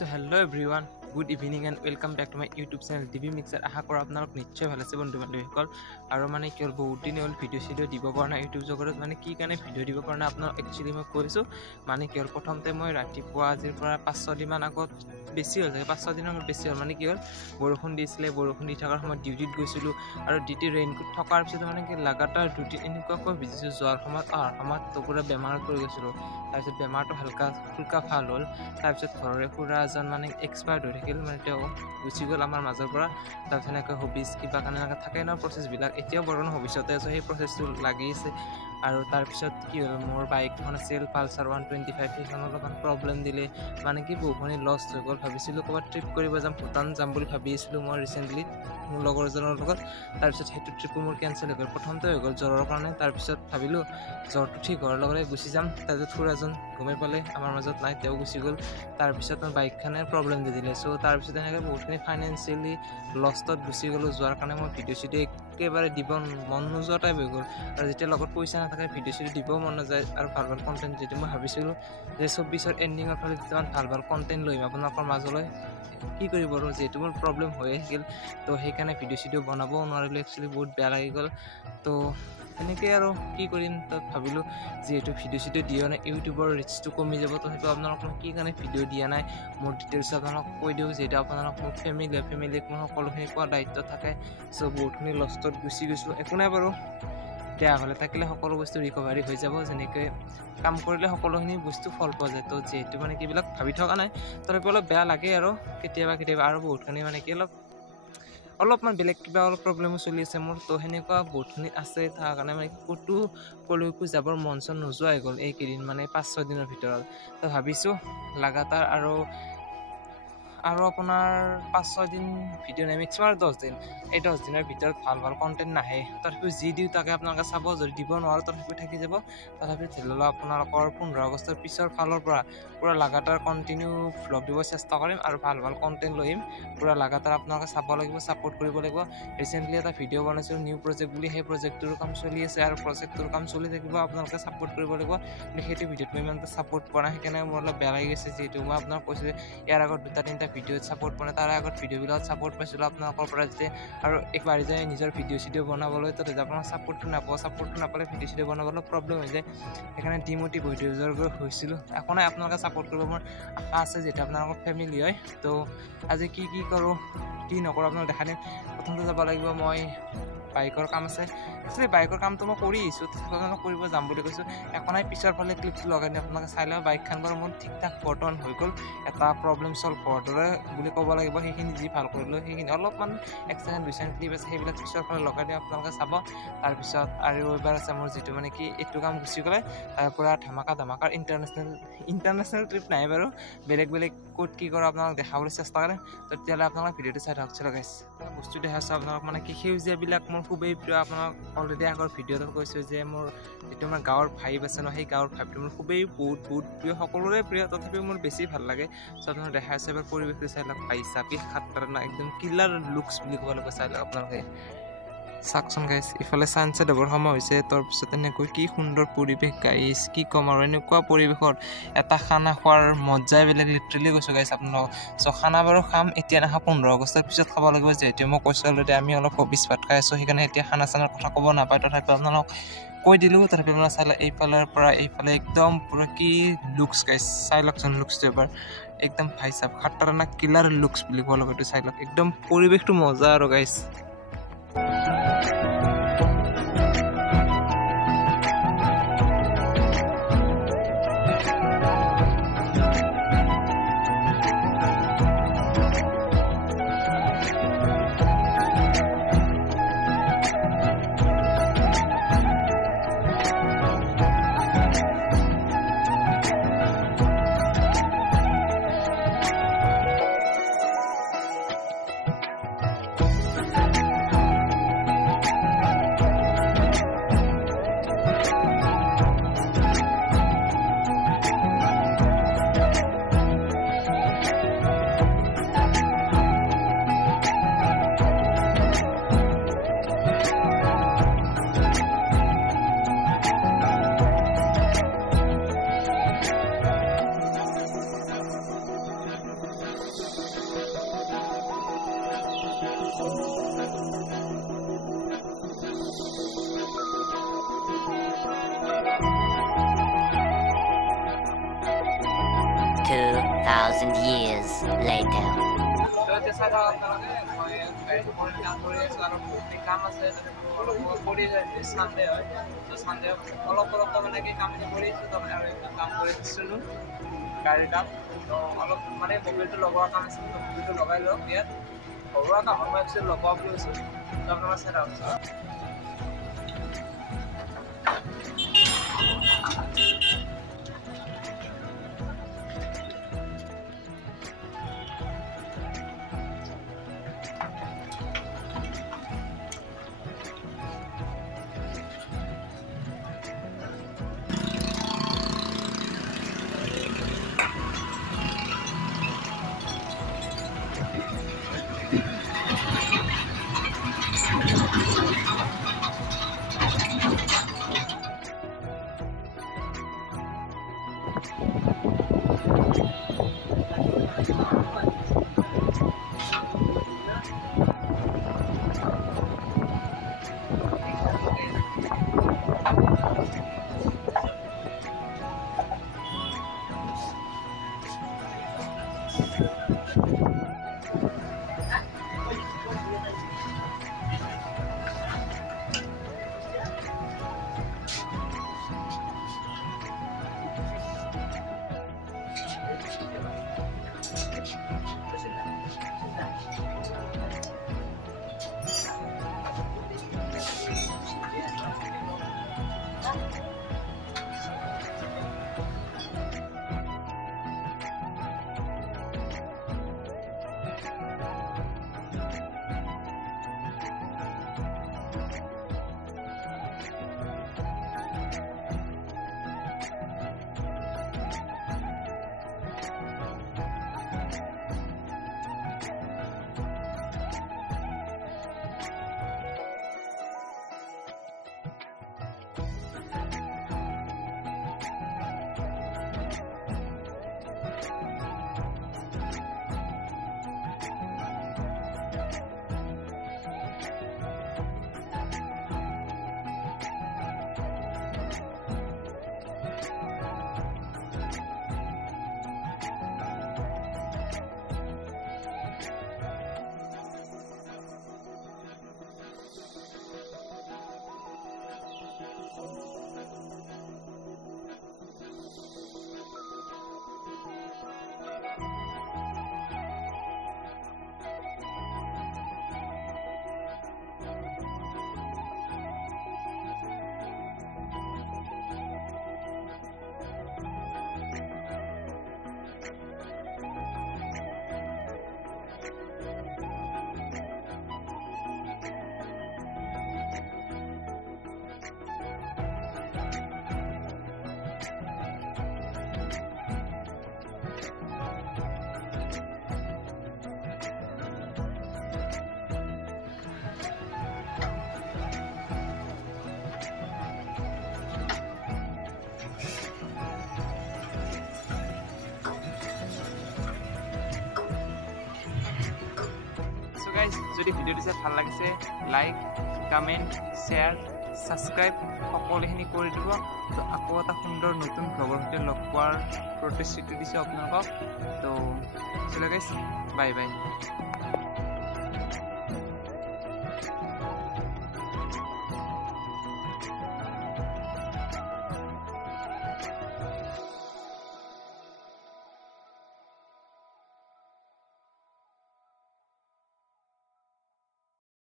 So hello everyone, good evening and welcome back to my YouTube channel DB Mixer. আশা কৰো আপোনালোক নিশ্চয় ভাল আছে বন্ধু বান্ধৱীসকল আৰু মানে কি হ'ল বহুত দিন হ'ল ভিডিও দিব পৰা নাই ইউটিউব জগতত মানে কি কাৰণে ভিডিও দিব পৰা নাই আপোনাক একচুয়ালি মই কৈছো মানে কি হ'ল প্ৰথমতে মই ৰাতিপুৱা আজিৰ পৰা 5-6 দিন মান আগত বেছি হ'ল 5-6 দিনৰ বেছি হ'ল মানে কি হ'ল বৰষুণ দিছিলে বৰষুণ দি থকাৰ সময়ত ডিউটিত গৈছিলো আৰু ডিউটি ৰেইনকোট থকাৰ পিছত মানে কি লাগাতাৰ ডিউটি এনেকুৱাকৈ ভিজিছো যোৱাৰ সময়ত তো পুৰা বেমাৰত পৰি গৈছিলো তাৰপিছত বেমাৰটো হালকা ভাল হ'ল তাৰপিছত ঘৰৰে খুৰা এজন মানে এক্সপায়াৰ্ড হৈ থাকিল মানে তেওঁ গুচি গ'ল আমাৰ মাজৰ পৰা তাৰপিছত এনেকৈ হবিজ কিবা কাৰণে থাকে ন প্ৰচেছবিলাক এতিয়াও বৰ্তমান ভৱিষ্যতে আছে সেই প্ৰচেছটো লাগি আছে আৰু তাৰপিছত কি হ'ল মোৰ বাইকখন আছিল পালচাৰ 125 সেইখনৰ অলপমান প্ৰব্লেম দিলে মানে কি বহুখিনি লছ হৈ গ'ল ভাবিছিলোঁ ক'ৰবাত ট্ৰিপ কৰিব যাম ভূটান যাম বুলি ভাবি আছিলোঁ মই ৰিচেণ্টলি মোৰ লগৰজনৰ লগত তাৰপিছত সেইটো ট্ৰিপো মোৰ কেঞ্চেল হৈ গ'ল প্ৰথমতে হৈ গ'ল জ্বৰৰ কাৰণে তাৰপিছত ভাবিলোঁ জ্বৰটো ঠিক হোৱাৰ লগতে গুচি যাম তাৰপিছত খুৰাজন গমে পালে আমাৰ মাজত নাই তেওঁ গুচি গ'ল তাৰপিছত মই বাইকখনে প্ৰব্লেম দি দিলে চ' তাৰপিছত এনেকৈ বহুতখিনি ফাইনেন্সিয়েলি লষ্টত গুচি গ'লোঁ যোৱাৰ কাৰণে মই ভিডিঅ' একেবাৰে দিব মন নোযোৱা টাইপ হৈ গ'ল আৰু যেতিয়া লগত পইচা নাথাকে ভিডিঅ' দিব মন নাযায় আৰু ভাল কণ্টেণ্ট যিটো মই ভাবিছিলোঁ যে 24ৰ এণ্ডিঙৰ ফালে কিছুমান ভাল কণ্টেণ্ট লৈ আহিম আপোনালোকৰ মাজলৈ কি কৰিব আৰু যিহেতু মোৰ প্ৰব্লেম হৈ আহিল তো সেইকাৰণে ভিডিঅ' বনাবও নোৱাৰিলোঁ একচুৱেলি বহুত বেয়া লাগি গ'ল তো এনেকৈ আৰু কি কৰিম তাত ভাবিলোঁ যিহেতু ভিডিঅ' দিয়া নাই ইউটিউবৰ ৰিচটো কমি যাব তো সেইটো আপোনালোক কি কাৰণে ভিডিঅ' দিয়া নাই মোৰ ডিটেইলছ আপোনালোক কৈ দিওঁ যিহেতু আপোনালোক মোৰ ফেমিলিক মোৰ সকলোখিনি কোৱা দায়িত্ব থাকে চ' বহুতখিনি লষ্টত গুচি গৈছোঁ একো নাই বাৰু বেয়া হ'লে থাকিলে সকলো বস্তু ৰিকভাৰী হৈ যাব যেনেকৈ কাম কৰিলে সকলোখিনি বস্তু ফল পোৱা যায় তো যিহেতু মানে কিবিলাক ভাবি থকা নাই তথাপি অলপ বেয়া লাগে আৰু কেতিয়াবা আৰু বহুতখিনি মানে কি অলপমান বেলেগ কিবা অলপ প্ৰব্লেমো চলি আছে মোৰ তো সেনেকুৱা বহুতখিনি আছে তাৰ কাৰণে মানে ক'লৈকো যাবৰ মন চন নোযোৱা হৈ গ'ল এইকেইদিন মানে 5-6 দিনৰ ভিতৰত তো ভাবিছোঁ লাগাতাৰ আৰু আপোনাৰ 5-6 দিন ভিডিঅ' নাই মেক্সিমাম 10 দিন এই 10 দিনৰ ভিতৰত ভাল কণ্টেণ্ট নাহে তথাপিও যি দিওঁ তাকে আপোনালোকে চাব যদি দিব নোৱাৰোঁ তথাপিও থাকি যাব তথাপিও ধৰি লওক আপোনালোকৰ 15 আগষ্টৰ পিছৰ ফালৰ পৰা পুৰা লাগাতাৰ কণ্টিনিউ ভ্লগ দিব চেষ্টা কৰিম আৰু ভাল কণ্টেণ্ট লৈ আহিম পুৰা লাগাতাৰ আপোনালোকে চাব লাগিব ছাপোৰ্ট কৰিব লাগিব ৰিচেণ্টলি এটা ভিডিঅ' বনাইছিলোঁ নিউ প্ৰজেক্ট বুলি সেই প্ৰজেক্টটোৰ কাম চলি আছে আৰু প্ৰজেক্টটোৰ কাম চলি থাকিব আপোনালোকে ছাপোৰ্ট কৰিব লাগিব কিন্তু সেইটো ভিডিঅ'ত মই ইমান এটা ছাপোৰ্ট কৰা নাই সেইকাৰণে মোৰ অলপ বেয়া লাগি গৈছে যিহেতু মই আপোনাক কৈছোঁ যে ইয়াৰ আগত 2-3টা ভিডিঅ'ত ছাপোৰ্ট পোৱা নাই তাৰ আগত ভিডিঅ'বিলাকত ছাপোৰ্ট পাইছিলোঁ আপোনালোকৰ পৰা যে আৰু একবাৰ যায় নিজৰ ভিডিঅ' বনাবলৈ তো আপোনাক ছাপোৰ্টটো নাপালে ভিডিঅ' বনাবলৈ প্ৰব্লেম হৈ যায় সেইকাৰণে ডিমোটিভ হৈছিলোঁ একো নাই আপোনালোকে ছাপোৰ্ট কৰিব মোৰ আশা আছে যিহেতু আপোনালোকৰ ফেমিলি হয় তো আজি কি কৰোঁ কি নকৰোঁ আপোনালোক দেখা দিম প্ৰথমতে যাব লাগিব মই বাইকৰ কাম আছে একচুৱেলি বাইকৰ কামটো মই কৰি আহিছোঁ আপোনালোক কৰিব যাম বুলি কৈছোঁ একো নাই পিছৰ ফালে ক্লিপটো লগাই দিম আপোনালোকে চাই লওক বাইকখন বাৰু মোৰ ঠিক ঠাক বৰ্তমান হৈ গ'ল এটা প্ৰব্লেম চল্ভ হোৱাৰ দৰে বুলি ক'ব লাগিব সেইখিনি যি ভাল কৰিলোঁ সেইখিনি অলপমান 1 ছেকেণ্ড 2 ছেকেণ্ড ক্লিপ আছে সেইবিলাক পিছৰ ফালে লগাই দিম আপোনালোকে চাব তাৰপিছত আৰু এইবাৰ আছে মোৰ যিটো মানে কি এইটো কাম গুচি গ'লে পূৰা ধমাকাৰ ইণ্টাৰনেশ্যনেল ট্ৰিপ নাই বাৰু বেলেগ ক'ত কি কৰোঁ আপোনালোক দেখাবলৈ চেষ্টা কৰিম তেতিয়াহ'লে আপোনালোকে ভিডিঅ'টো চাই থাকক চলো গাইছ বস্তু দেখাইছোঁ আপোনালোক মানে কি সেউজীয়াবিলাক মোৰ খুবেই প্ৰিয় আপোনাক অলৰেডি আগৰ ভিডিঅ'ত কৈছোঁ যে মোৰ যিটো আমাৰ গাঁৱৰ ভাইব আছে ন সেই গাঁৱৰ ভাইবটো মোৰ খুবেই বহুত প্ৰিয় সকলোৰে প্ৰিয় তথাপিও মোৰ বেছি ভাল লাগে চ' আপোনালোকে দেখাই আছে এবাৰ পৰিৱেশটো চাই লওক ভাই চাপি খাটাৰনা একদম কিলাৰ লুকছ বুলি ক'ব লাগিব চাই লওক আপোনালোকে চাওকচোন গাইছ ইফালে ছানছেট হ'বৰ সময় হৈছে তাৰপিছত এনেকৈ কি সুন্দৰ পৰিৱেশ গাইছ কি ক'ম আৰু এনেকুৱা পৰিৱেশত এটা খানা খোৱাৰ মজাই বেলেগ লিটাৰেলি কৈছোঁ গাইছ আপোনালোক চ' খানা বাৰু খাম এতিয়া নাখাওঁ 15 আগষ্টৰ পিছত খাব লাগিব যিহেতু মই কৈছোঁ অলৰেডি আমি অলপ হবিজ ভাত খাই আছোঁ সেইকাৰণে এতিয়া খানা চানাৰ কথা ক'ব নাপায় তথাপিও আপোনালোক কৈ দিলোঁ তথাপিও আপোনাৰ চাই লওক এইফালৰ পৰা এইফালে একদম পুৰা কি লুকছ গাইছ চাই লওকচোন লুকছটো এবাৰ একদম ভাই চাপ খাটাৰনাক কিলাৰ লুকছ বুলি ক'ব লাগিব এইটো চাই লওক একদম পৰিৱেশটো মজা আৰু গাইছ 2,000 years later. গাড়ীৰ দাম অলপ মানে মোবাইলটো লগোৱাৰ কাম আছিল মোবাইলটো লগাই লওক ইয়াত ঘৰুৱা কাম মই একচুৱেলি লগাব লৈছোঁ আপোনাৰ চাই ৰাখক যদি ভিডিওটো চাই ভাল লাগিছে লাইক কমেণ্ট শ্বেয়াৰ ছাবস্ক্ৰাইব সকলোখিনি কৰি দিব তো আকৌ এটা সুন্দৰ নতুন ব্লগৰ সৈতে লগ পোৱাৰ প্ৰতিশ্ৰুতি দিছোঁ আপোনালোকক তো চলো গাইছ বাই বাই